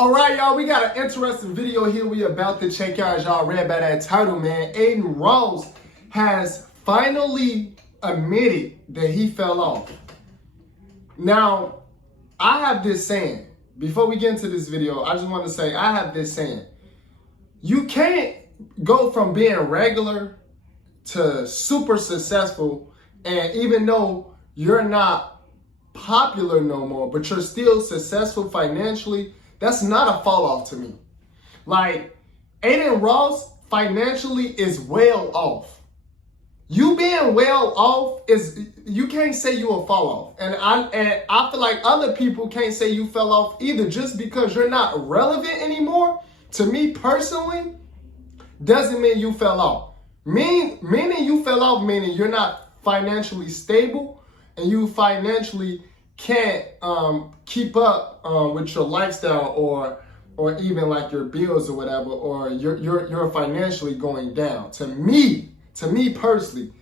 All right, y'all, we got an interesting video here we about to check out. As y'all read by that title, man, Adin Ross has finally admitted that he fell off. Now, I have this saying. Before we get into this video, I just want to say I have this saying. You can't go from being regular to super successful, and even though you're not popular no more, but you're still successful financially, that's not a fall off to me. Like, Adin Ross financially is well off. You being well off is, you can't say you a fall off. And I feel like other people can't say you fell off either. Just because you're not relevant anymore, to me personally, doesn't mean you fell off. Meaning you fell off, meaning you're not financially stable and you financially can't keep up with your lifestyle or even like your bills or whatever, or you're financially going down. To me personally,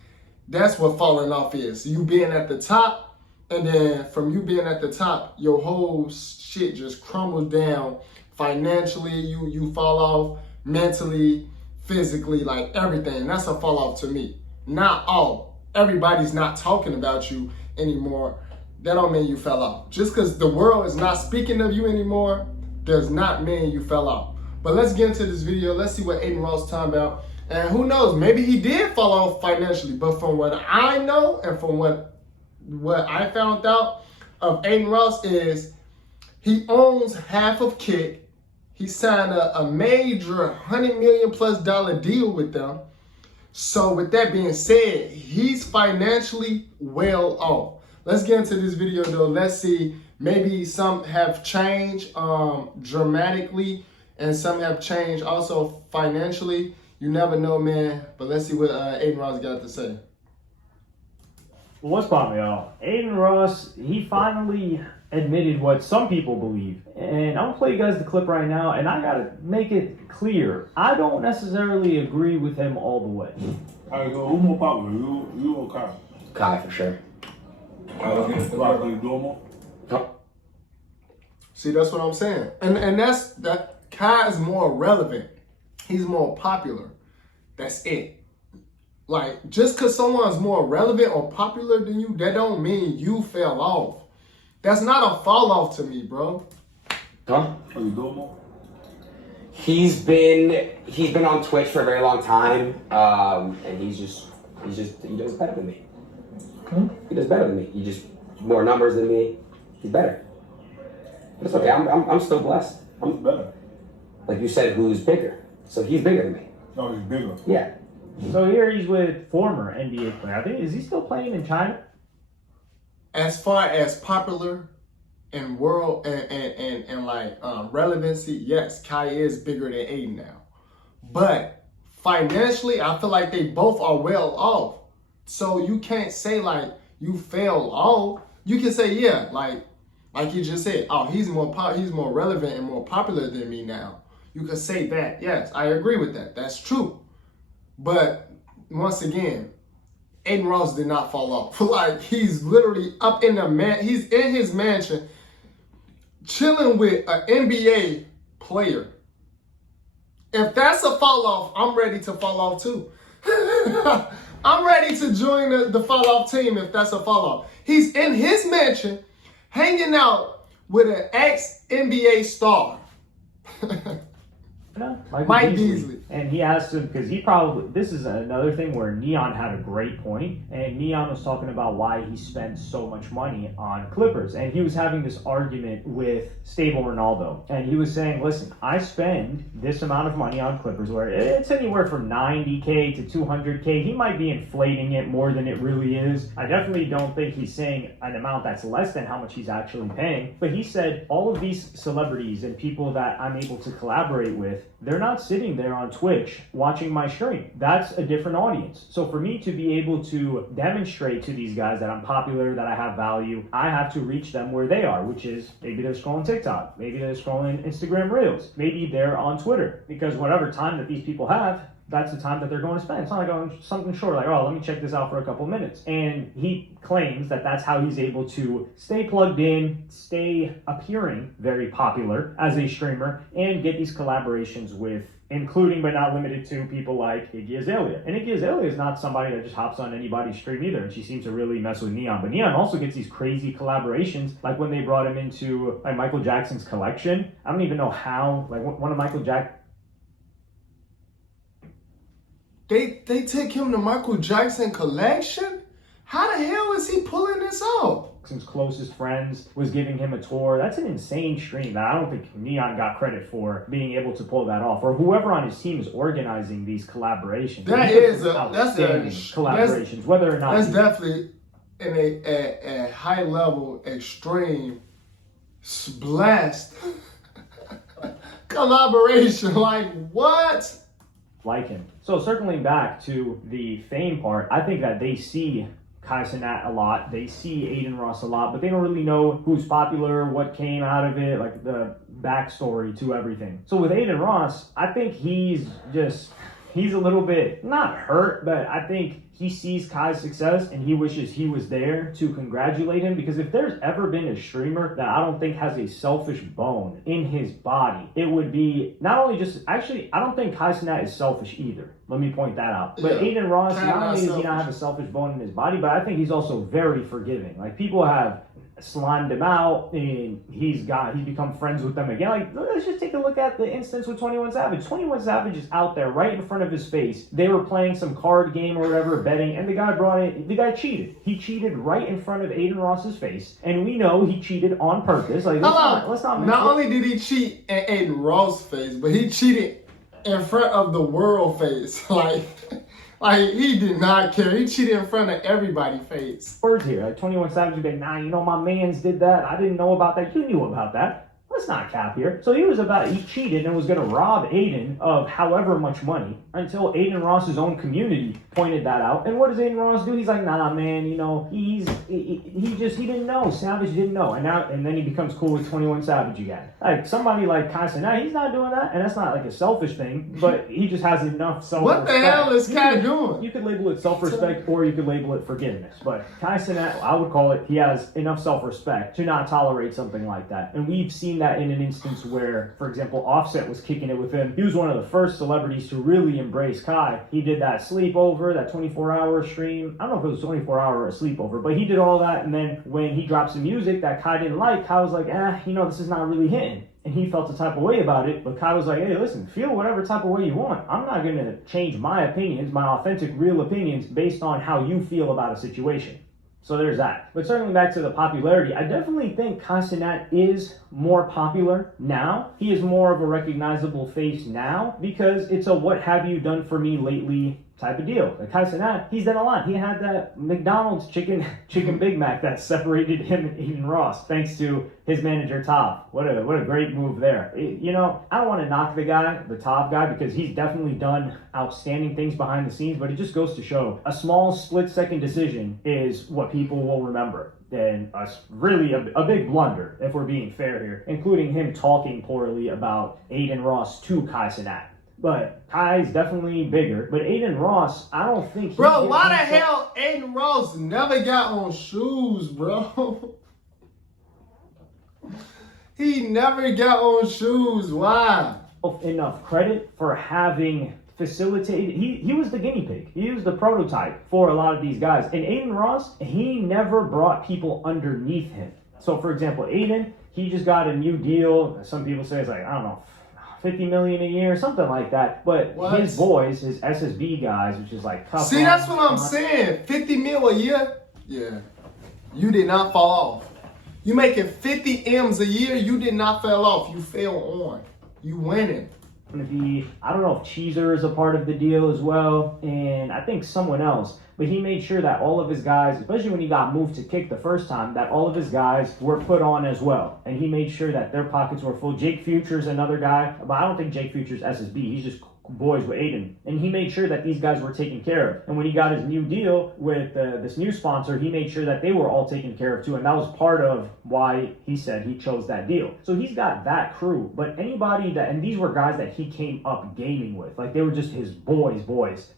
that's what falling off is. You being at the top, and then from you being at the top, your whole shit just crumbles down financially. You fall off mentally, physically, like everything. That's a fall off to me. Not all. Everybody's not talking about you anymore. That don't mean you fell off. Just because the world is not speaking of you anymore does not mean you fell off. But let's get into this video. Let's see what Adin Ross is talking about. And who knows, maybe he did fall off financially. But from what I know and from what I found out of Adin Ross is he owns half of Kick. He signed a major $100 million+ deal with them. So with that being said, he's financially well off. Let's get into this video though. Let's see, maybe some have changed dramatically and some have changed also financially. You never know, man. But let's see what Adin Ross got to say. Well, what's poppin', y'all? Adin Ross, he finally admitted what some people believe. And I'm gonna play you guys the clip right now, and I gotta make it clear. I don't necessarily agree with him all the way. All right, so who more popular, you or Kai? Kai, for sure. See, that's what I'm saying. And that Kai is more relevant. He's more popular. That's it. Like, just because someone's more relevant or popular than you, that don't mean you fell off. That's not a fall off to me, bro. Huh? Are you doing more? He's been on Twitch for a very long time, and he does better than me. He does better than me. He just more numbers than me. He's better. It's okay. I'm still blessed. I'm better. Like you said, who's bigger? So he's bigger than me. No, he's bigger. Yeah. So here he's with former NBA player. I think, is he still playing in China? As far as popular and world and like relevancy, yes, Kai is bigger than Adin now. But financially, I feel like they both are well off. So you can't say like you fell off. You can say, yeah, like you just said, oh, he's more relevant and more popular than me now. You could say that. Yes, I agree with that. That's true. But once again, Adin Ross did not fall off. Like, he's literally up in he's in his mansion chilling with an NBA player. If that's a fall off, I'm ready to fall off too. I'm ready to join the fall off team if that's a fall off. He's in his mansion hanging out with an ex-NBA star. Mike Beasley. And he asked him, because this is another thing where Neon had a great point, and Neon was talking about why he spent so much money on Clippers. And he was having this argument with Stable Ronaldo. And he was saying, listen, I spend this amount of money on Clippers, where it's anywhere from $90K to $200K. He might be inflating it more than it really is. I definitely don't think he's saying an amount that's less than how much he's actually paying. But he said all of these celebrities and people that I'm able to collaborate with, they're not sitting there on Twitch watching my stream. That's a different audience. So for me to be able to demonstrate to these guys that I'm popular, that I have value, I have to reach them where they are, which is maybe they're scrolling TikTok, maybe they're scrolling Instagram Reels, maybe they're on Twitter, because whatever time that these people have, that's the time that they're going to spend. It's not like going something short, like, oh, let me check this out for a couple minutes. And he claims that that's how he's able to stay plugged in, stay appearing very popular as a streamer, and get these collaborations with, including but not limited to, people like Iggy Azalea. And Iggy Azalea is not somebody that just hops on anybody's stream either, and she seems to really mess with Neon. But Neon also gets these crazy collaborations, like when they brought him into like Michael Jackson's collection. I don't even know how, like one of Michael Jackson's They take him to Michael Jackson collection? How the hell is he pulling this off? closest friends was giving him a tour. That's an insane stream that I don't think Neon got credit for being able to pull that off, or whoever on his team is organizing these collaborations. That's collaborations, whether or not that's definitely in a high level, extreme, blast collaboration. Like what? Like him. So circling back to the fame part, I think that they see Kai Cenat a lot, they see Adin Ross a lot, but they don't really know who's popular, what came out of it, like the backstory to everything. So with Adin Ross, I think he's a little bit, not hurt, but I think he sees Kai's success and he wishes he was there to congratulate him, because if there's ever been a streamer that I don't think has a selfish bone in his body, it would be not only just, actually, I don't think Kai Cenat is selfish either. Let me point that out. But Yeah. Adin Ross, Kinda not only does he selfish. not have a selfish bone in his body, but I think he's also very forgiving. Like, people have slimed him out and he's become friends with them again. Like, let's just take a look at the instance with 21 Savage. 21 Savage is out there right in front of his face. They were playing some card game or whatever, betting, and the guy cheated. He cheated right in front of Adin Ross's face, and we know he cheated on purpose. Like, let's not Not only did he cheat in Adin Ross' face, but he cheated in front of the world face. Like he did not care. He cheated in front of everybody's face. words here. Like 21 Savage would be like, nah, you know, my mans did that. I didn't know about that. You knew about that. Let's not cap here. So he cheated and was going to rob Adin of however much money until Adin Ross's own community pointed that out. And what does Adin Ross do? He's like, nah, man, you know, he didn't know. Savage didn't know. And then he becomes cool with 21 Savage again. Like, somebody like Kai Cenat, he's not doing that. And that's not like a selfish thing, but he just has enough self-respect. What the hell is Kai doing? You could label it self-respect or you could label it forgiveness. But Kai Cenat, I would call it, he has enough self-respect to not tolerate something like that. And we've seen that in an instance where, for example, Offset was kicking it with him. He was one of the first celebrities to really embrace Kai. He did that sleepover, that 24-hour stream. I don't know if it was 24-hour or a sleepover, but he did all that. And then when he dropped some music that Kai didn't like, Kai was like, this is not really hitting. And he felt the type of way about it, but Kai was like, hey, listen, feel whatever type of way you want. I'm not going to change my opinions, my authentic, real opinions, based on how you feel about a situation. So there's that. But circling back to the popularity, I definitely think Kai Cenat is more popular now. He is more of a recognizable face now because it's a what have you done for me lately type of deal. Like Kai Cenat, he's done a lot. He had that McDonald's chicken Big Mac that separated him and Adin Ross, thanks to his manager Top. What a great move there. I don't want to knock the Top guy, because he's definitely done outstanding things behind the scenes, but it just goes to show a small split-second decision is what people will remember. And really a big blunder, if we're being fair here, including him talking poorly about Adin Ross to Kai Cenat. But Kai's definitely bigger. But Adin Ross, I don't think Bro, why the hell Adin Ross never got on shoes, bro? He never got on shoes. Why? Enough credit for having facilitated. He was the guinea pig. He was the prototype for a lot of these guys. And Adin Ross, he never brought people underneath him. So, for example, Adin, he just got a new deal. Some people say it's like, I don't know, $50 million a year, something like that. But his boys, his SSB guys, which is like tough. See, that's what I'm saying. 50 mil a year? Yeah. You did not fall off. You making 50 M's a year, you did not fall off. You fell on. You winning. Going to be, I don't know if Cheezer is a part of the deal as well, and I think someone else. But he made sure that all of his guys, especially when he got moved to Kick the first time, that all of his guys were put on as well. And he made sure that their pockets were full. Jake Future's another guy, but I don't think Jake Future's SSB. He's just boys with Adin, and he made sure that these guys were taken care of. And when he got his new deal with this new sponsor, he made sure that they were all taken care of too, and that was part of why he said he chose that deal. So he's got that crew, but anybody that, and these were guys that he came up gaming with, like they were just his boys.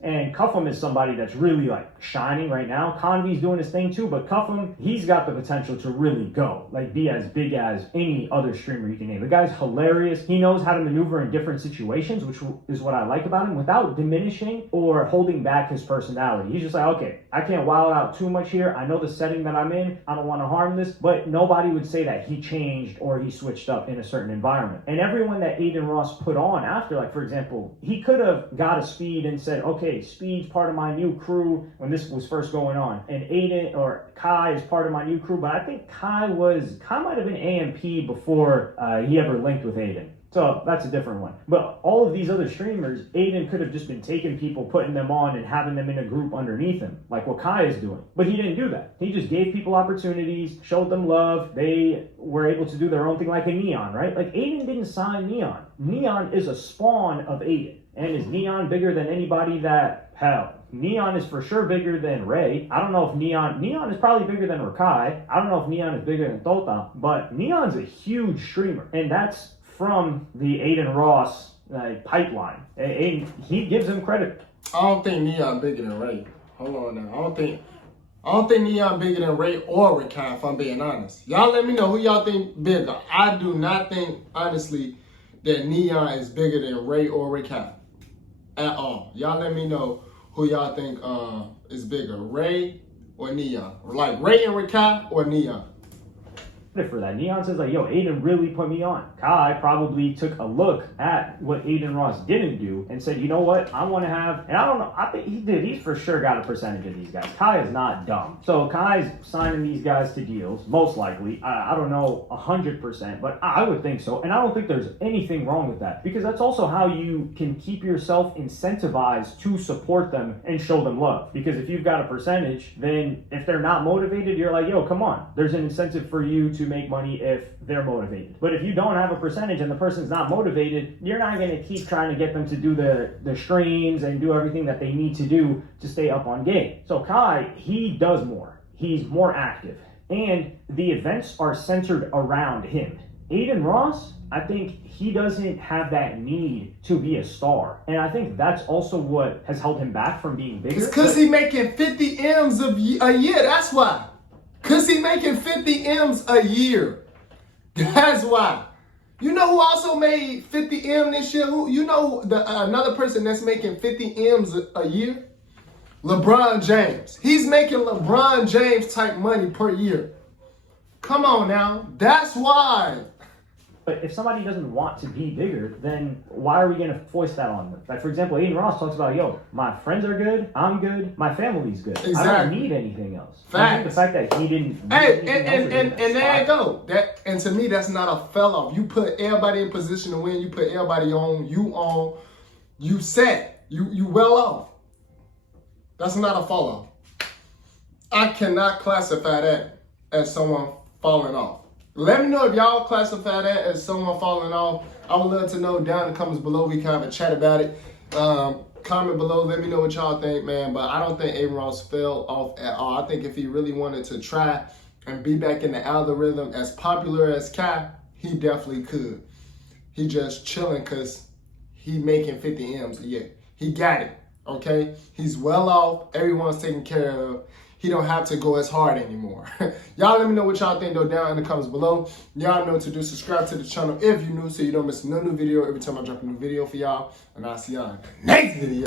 And Cuffham is somebody that's really like shining right now. Convey's doing his thing too, but Cuffham, he's got the potential to really go, like be as big as any other streamer you can name. The guy's hilarious. He knows how to maneuver in different situations, which is what I like about him, without diminishing or holding back his personality. He's just like, okay, I can't wild out too much here. I know the setting that I'm in. I don't want to harm this, but nobody would say that he changed or he switched up in a certain environment. And everyone that Adin Ross put on after, like for example, he could have got a Speed and said, okay, Speed's part of my new crew when this was first going on, and Adin or Kai is part of my new crew, but I think Kai might have been AMP before he ever linked with Adin. So that's a different one. But all of these other streamers, Adin could have just been taking people, putting them on, and having them in a group underneath him, like what Kai is doing. But he didn't do that. He just gave people opportunities, showed them love. They were able to do their own thing, like a Neon, right? Like Adin didn't sign Neon. Neon is a spawn of Adin. And is Neon bigger than anybody that, hell, Neon is for sure bigger than Ray. I don't know if Neon is probably bigger than Rakai. I don't know if Neon is bigger than Tota, but Neon's a huge streamer. And that's from the Adin Ross pipeline. He gives him credit. I don't think Neon bigger than Ray. Hold on now. I don't think Neon bigger than Ray or Rakai, if I'm being honest. Y'all let me know who y'all think bigger. I do not think, honestly, that Neon is bigger than Ray or Rakai at all. Y'all let me know who y'all think is bigger, Ray or Neon. Like Ray and Rakai or Neon. For that, Neon says like, yo, Adin really put me on. Kai probably took a look at what Adin Ross didn't do and said, you know what, I want to have, and I don't know, I think he did. He's for sure got a percentage of these guys. Kai is not dumb. So Kai's signing these guys to deals, most likely. I don't know 100%, but I would think so. And I don't think there's anything wrong with that, because that's also how you can keep yourself incentivized to support them and show them love. Because if you've got a percentage, then if they're not motivated, you're like, yo, come on. There's an incentive for you to make money if they're motivated. But if you don't have a percentage and the person's not motivated, you're not going to keep trying to get them to do the streams and do everything that they need to do to stay up on game. So Kai, he does more. He's more active. And the events are centered around him. Adin Ross, I think he doesn't have that need to be a star. And I think that's also what has held him back from being bigger. It's because he's making 50 M's a year. That's why. Because he's making 50 M's a year. That's why. You know who also made 50 M this year? You know another person that's making 50 M's a year? LeBron James. He's making LeBron James type money per year. Come on now. That's why. But if somebody doesn't want to be bigger, then why are we going to foist that on them? Like, for example, Adin Ross talks about, yo, my friends are good, I'm good, my family's good. Exactly. I don't need anything else. Facts. I think the fact that he didn't... Hey, and there you go. And to me, that's not a fell-off. You put everybody in position to win. You put everybody on. You set. You well off. That's not a fall-off. I cannot classify that as someone falling off. Let me know if y'all classify that as someone falling off. I would love to know down in the comments below. We can have a chat about it. Comment below. Let me know what y'all think, man. But I don't think Adin Ross fell off at all. I think if he really wanted to try and be back in the algorithm as popular as Kai, he definitely could. He just chilling because he making 50 M's a year. He got it, okay? He's well off. Everyone's taken care of. He don't have to go as hard anymore. Y'all let me know what y'all think though down in the comments below. Y'all know what to do. Subscribe to the channel if you're new so you don't miss no new video every time I drop a new video for y'all. And I'll see y'all in the next video.